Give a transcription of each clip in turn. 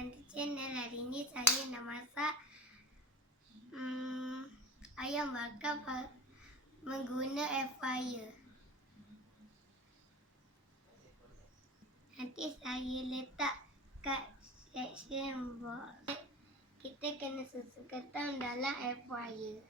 Pantai Channel. Hari ini saya nak masak ayam bakar menggunakan air fryer. Nanti saya letak kat section box. Kita kena susun ketan dalam air fryer.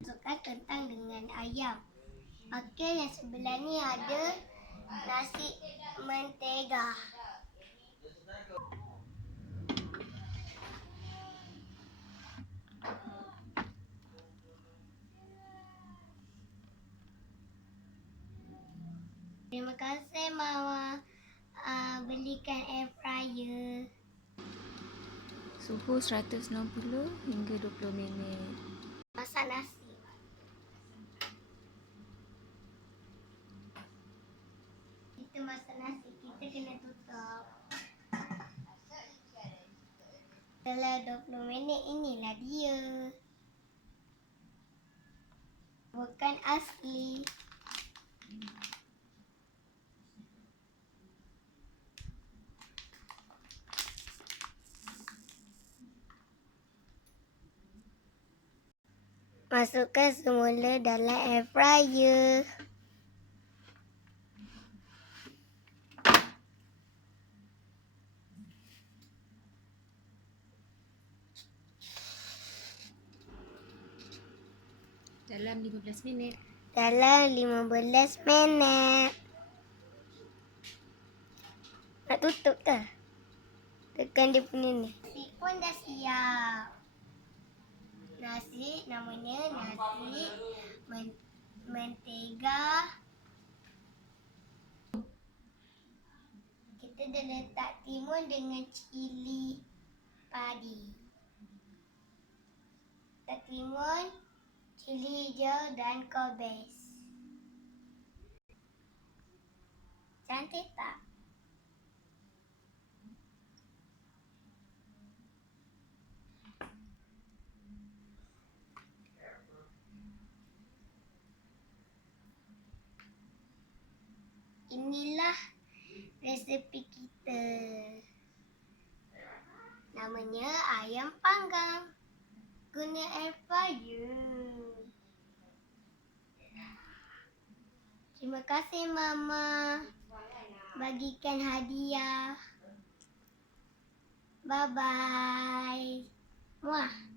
Masukkan kentang dengan ayam. Okey, yang sebelah ni ada nasi mentega. Terima kasih Mama belikan air fryer. Suhu 160 hingga 20 minit. Masak nasi. Kita masak nasi, kita kena tutup. Setelah 20 minit, inilah dia. Bukan asli. Masukkan semula dalam air fryer. Dalam 15 minit. Dalam 15 minit. Nak tutup tak? Tekan dia punya ni. Nasi pun dah siap. Nasi namanya nasi mentega. Kita dah letak timun dengan cili padi. Letak timun, cili hijau dan kobis. Cantik tak? Inilah resepi kita. Namanya ayam panggang guna air fryer. Terima kasih Mama bagikan hadiah. Bye bye. Muah.